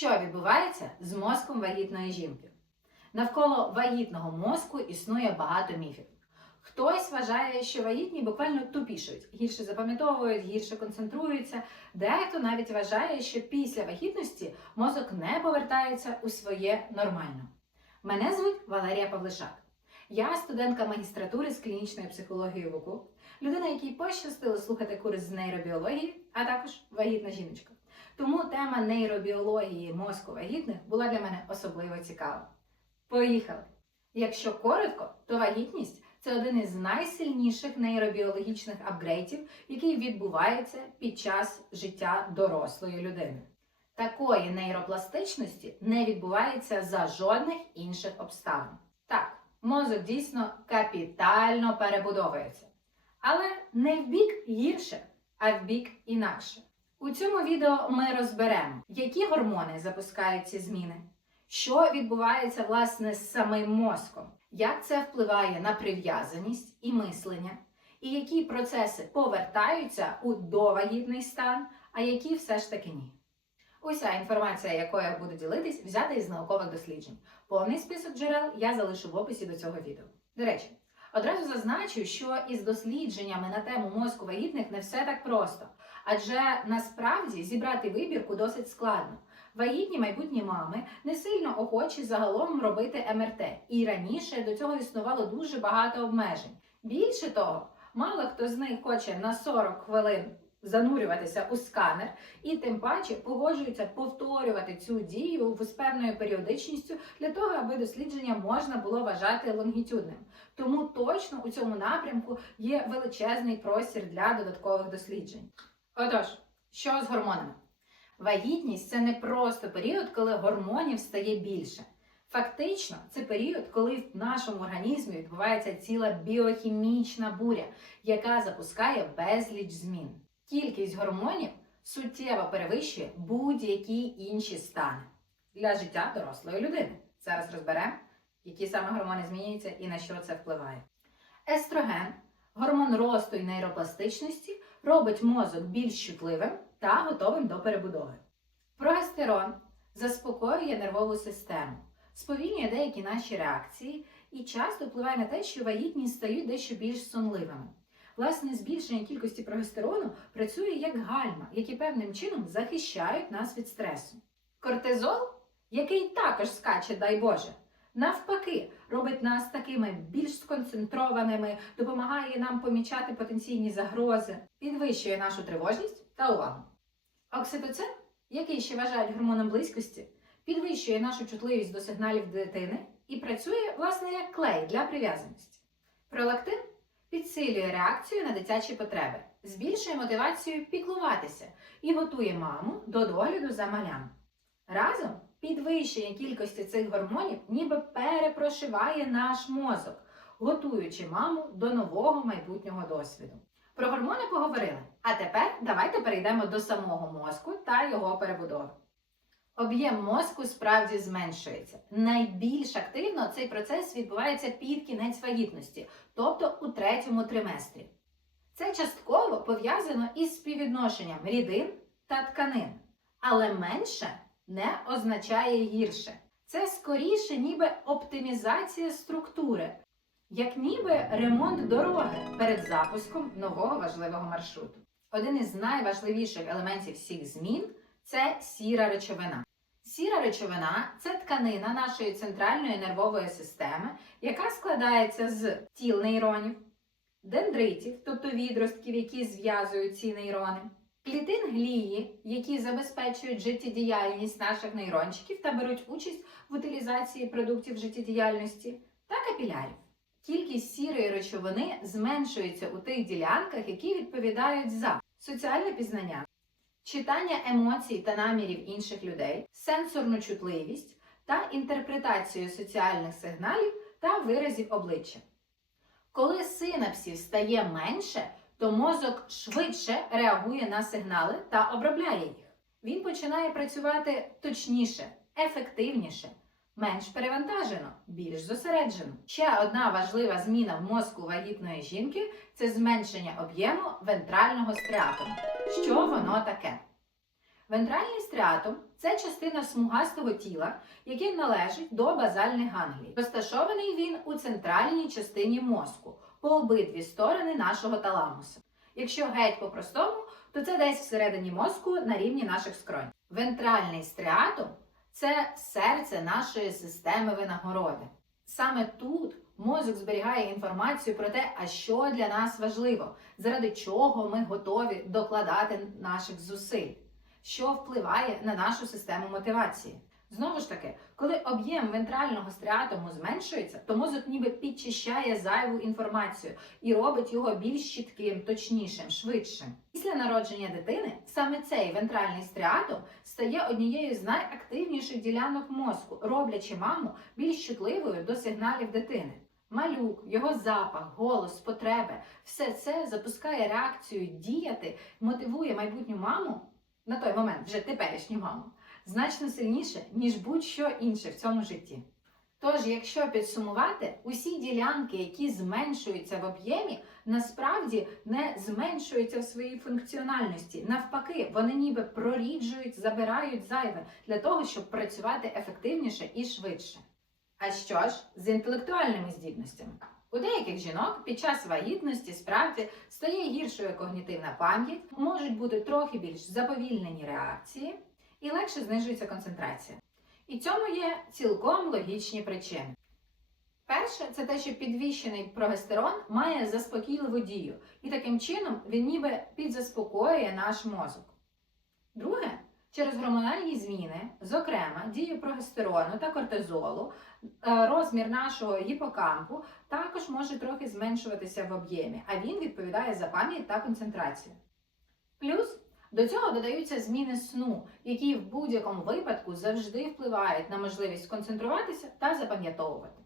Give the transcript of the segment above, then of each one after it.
Що відбувається з мозком вагітної жінки? Навколо вагітного мозку існує багато міфів. Хтось вважає, що вагітні буквально тупішують, гірше запам'ятовують, гірше концентруються. Дехто навіть вважає, що після вагітності мозок не повертається у своє нормально. Мене звуть Валерія Павлишак. Я студентка магістратури з клінічної психології ВУКУ, людина, якій пощастило слухати курс з нейробіології, а також вагітна жіночка. Тому тема нейробіології мозку вагітних була для мене особливо цікава. Поїхали! Якщо коротко, то вагітність це один із найсильніших нейробіологічних апгрейдів, який відбувається під час життя дорослої людини. Такої нейропластичності не відбувається за жодних інших обставин. Так, мозок дійсно капітально перебудовується. Але не в бік гірше, а в бік інакше. У цьому відео ми розберемо, які гормони запускають ці зміни, що відбувається власне з самим мозком, як це впливає на прив'язаність і мислення, і які процеси повертаються у довагітний стан, а які все ж таки ні. Уся інформація, якою я буду ділитись, взята із наукових досліджень. Повний список джерел я залишу в описі до цього відео. До речі, одразу зазначу, що із дослідженнями на тему мозку вагітних не все так просто, адже насправді зібрати вибірку досить складно. Вагітні майбутні мами не сильно охочі загалом робити МРТ, і раніше до цього існувало дуже багато обмежень. Більше того, мало хто з них хоче на 40 хвилин занурюватися у сканер, і тим паче погоджуються повторювати цю дію з певною періодичністю для того, аби дослідження можна було вважати лонгітюдним. Тому точно у цьому напрямку є величезний простір для додаткових досліджень. Отож, що з гормонами? Вагітність це не просто період, коли гормонів стає більше. Фактично, це період, коли в нашому організмі відбувається ціла біохімічна буря, яка запускає безліч змін. Кількість гормонів суттєво перевищує будь-які інші стани для життя дорослої людини. Зараз розберемо, які саме гормони змінюються і на що це впливає. Естроген, гормон росту і нейропластичності, робить мозок більш чутливим та готовим до перебудови. Прогестерон заспокоює нервову систему, сповільнює деякі наші реакції і часто впливає на те, що вагітні стають дещо більш сонливими. Власне, збільшення кількості прогестерону працює як гальма, які певним чином захищають нас від стресу. Кортизол, який також скаче, дай Боже, навпаки, робить нас такими більш сконцентрованими, допомагає нам помічати потенційні загрози, підвищує нашу тривожність та увагу. Окситоцин, який ще вважають гормоном близькості, підвищує нашу чутливість до сигналів дитини і працює, власне, як клей для прив'язаності. Пролактин підсилює реакцію на дитячі потреби, збільшує мотивацію піклуватися і готує маму до догляду за малям. Разом підвищення кількості цих гормонів ніби перепрошиває наш мозок, готуючи маму до нового майбутнього досвіду. Про гормони поговорили. А тепер давайте перейдемо до самого мозку та його перебудови. Об'єм мозку справді зменшується. Найбільш активно цей процес відбувається під кінець вагітності, тобто у третьому триместрі. Це частково пов'язано із співвідношенням рідин та тканин, але менше не означає гірше. Це скоріше ніби оптимізація структури, як ніби ремонт дороги перед запуском нового важливого маршруту. Один із найважливіших елементів всіх змін це сіра речовина. Сіра речовина це тканина нашої центральної нервової системи, яка складається з тіл нейронів, дендритів, тобто відростків, які зв'язують ці нейрони, клітин глії, які забезпечують життєдіяльність наших нейрончиків та беруть участь в утилізації продуктів життєдіяльності, та капілярів. Кількість сірої речовини зменшується у тих ділянках, які відповідають за соціальне пізнання, читання емоцій та намірів інших людей, сенсорну чутливість та інтерпретацію соціальних сигналів та виразів обличчя. Коли синапсів стає менше, то мозок швидше реагує на сигнали та обробляє їх. Він починає працювати точніше, ефективніше, менш перевантажено, більш зосереджено. Ще одна важлива зміна в мозку вагітної жінки це зменшення об'єму вентрального стріатуму. Що воно таке? Вентральний стріатум це частина смугастого тіла, яке належить до базальних ганглій. Розташований він у центральній частині мозку по обидві сторони нашого таламуса. Якщо геть по-простому, то це десь всередині мозку на рівні наших скронь. Вентральний стріатум це серце нашої системи винагороди. Саме тут мозок зберігає інформацію про те, а що для нас важливо, заради чого ми готові докладати наших зусиль, що впливає на нашу систему мотивації. Знову ж таки, коли об'єм вентрального стріатому зменшується, то мозок ніби підчищає зайву інформацію і робить його більш чітким, точнішим, швидшим. Після народження дитини саме цей вентральний стріатум стає однією з найактивніших ділянок мозку, роблячи маму більш чутливою до сигналів дитини. Малюк, його запах, голос, потреби все це запускає реакцію діяти, мотивує майбутню маму на той момент, вже теперішню маму, значно сильніше, ніж будь-що інше в цьому житті. Тож, якщо підсумувати, усі ділянки, які зменшуються в об'ємі, насправді не зменшуються в своїй функціональності. Навпаки, вони ніби проріджують, забирають зайве для того, щоб працювати ефективніше і швидше. А що ж з інтелектуальними здібностями? У деяких жінок під час вагітності справді стає гіршою когнітивна пам'ять, можуть бути трохи більш заповільнені реакції і легше знижується концентрація. І цьому є цілком логічні причини. Перше, це те, що підвищений прогестерон має заспокійливу дію, і таким чином він ніби підзаспокоює наш мозок. Друге, через гормональні зміни, зокрема дію прогестерону та кортизолу, е, розмір нашого гіпокампу також може трохи зменшуватися в об'ємі, а він відповідає за пам'ять та концентрацію. Плюс до цього додаються зміни сну, які в будь-якому випадку завжди впливають на можливість концентруватися та запам'ятовувати.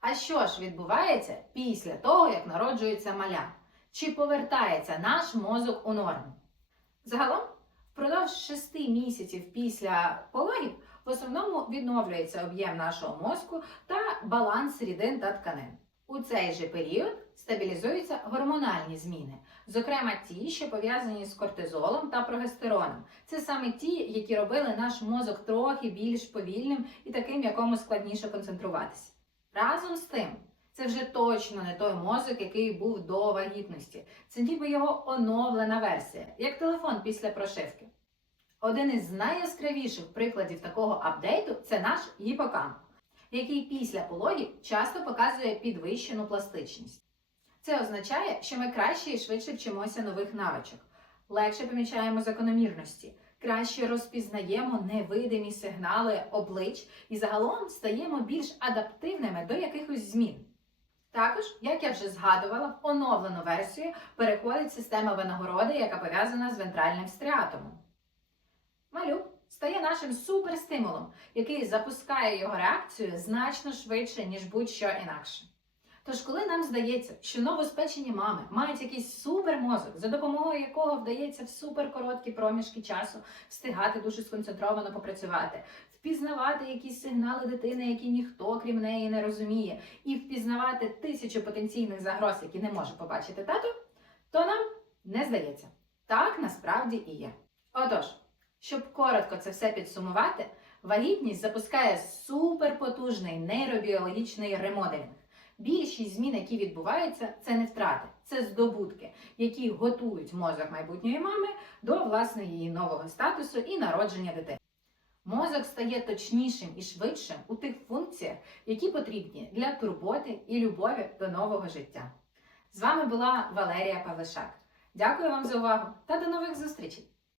А що ж відбувається після того, як народжується маля? Чи повертається наш мозок у норму? Загалом, впродовж 6 місяців після пологів в основному відновлюється об'єм нашого мозку та баланс рідин та тканин. У цей же період стабілізуються гормональні зміни, зокрема ті, що пов'язані з кортизолом та прогестероном. Це саме ті, які робили наш мозок трохи більш повільним і таким, якому складніше концентруватися. Разом з тим, це вже точно не той мозок, який був до вагітності. Це ніби його оновлена версія, як телефон після прошивки. Один із найяскравіших прикладів такого апдейту це наш гіпокамп, який після пологів часто показує підвищену пластичність. Це означає, що ми краще і швидше вчимося нових навичок, легше помічаємо закономірності, краще розпізнаємо невидимі сигнали облич і загалом стаємо більш адаптивними до якихось змін. Також, як я вже згадувала, в оновлену версію переходить система винагороди, яка пов'язана з вентральним стріатомом. Малюк стає нашим суперстимулом, який запускає його реакцію значно швидше, ніж будь-що інакше. Тож, коли нам здається, що новоспечені мами мають якийсь супермозок, за допомогою якого вдається в суперкороткі проміжки часу встигати дуже сконцентровано попрацювати, впізнавати якісь сигнали дитини, які ніхто крім неї не розуміє, і впізнавати тисячу потенційних загроз, які не може побачити тато, то нам не здається. Так насправді і є. Отож, щоб коротко це все підсумувати, вагітність запускає суперпотужний нейробіологічний ремоделінг. Більшість змін, які відбуваються, це не втрати, це здобутки, які готують мозок майбутньої мами до власне її нового статусу і народження дитини. Мозок стає точнішим і швидшим у тих функціях, які потрібні для турботи і любові до нового життя. З вами була Валерія Павлишак. Дякую вам за увагу та до нових зустрічей!